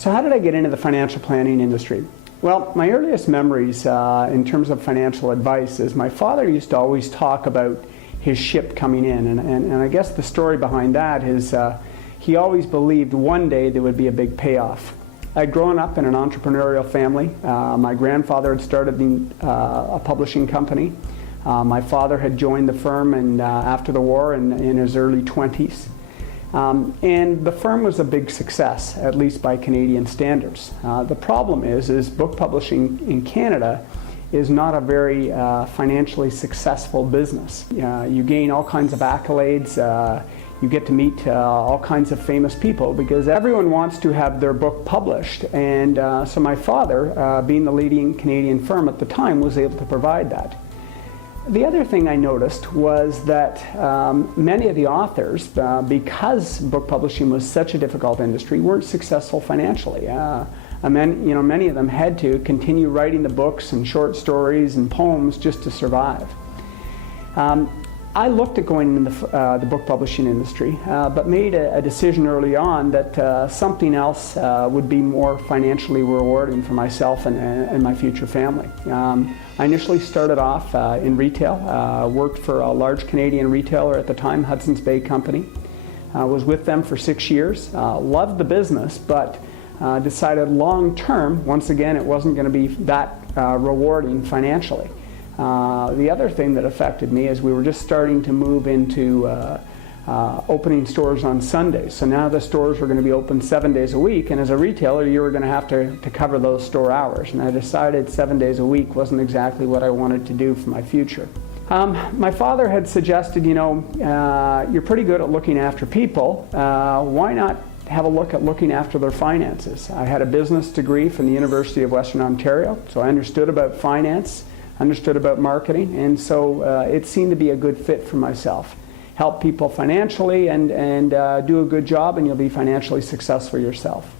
So how did I get into the financial planning industry? Well, my earliest memories in terms of financial advice is my father used to always talk about his ship coming in, and I guess the story behind that is he always believed one day there would be a big payoff. I'd grown up in an entrepreneurial family. My grandfather had started a publishing company. My father had joined the firm after the war in his early 20s. And the firm was a big success, at least by Canadian standards. The problem is book publishing in Canada is not a very financially successful business. You gain all kinds of accolades, you get to meet all kinds of famous people because everyone wants to have their book published, and so my father, being the leading Canadian firm at the time, was able to provide that. The other thing I noticed was that many of the authors, because book publishing was such a difficult industry, weren't successful financially. Many of them had to continue writing the books and short stories and poems just to survive. I looked at going into the book publishing industry, but made a decision early on that something else would be more financially rewarding for myself and my future family. I initially started off in retail, worked for a large Canadian retailer at the time, Hudson's Bay Company. Was with them for 6 years, loved the business, but decided long term, once again, it wasn't going to be that rewarding financially. The other thing that affected me is we were just starting to move into opening stores on Sundays. So now the stores were going to be open 7 days a week, and as a retailer you were going to have to cover those store hours. And I decided 7 days a week wasn't exactly what I wanted to do for my future. My father had suggested, you're pretty good at looking after people, why not have a look at looking after their finances? I had a business degree from the University of Western Ontario, so I understood about finance, understood about marketing, and so it seemed to be a good fit for myself. Help people financially and do a good job, and you'll be financially successful yourself.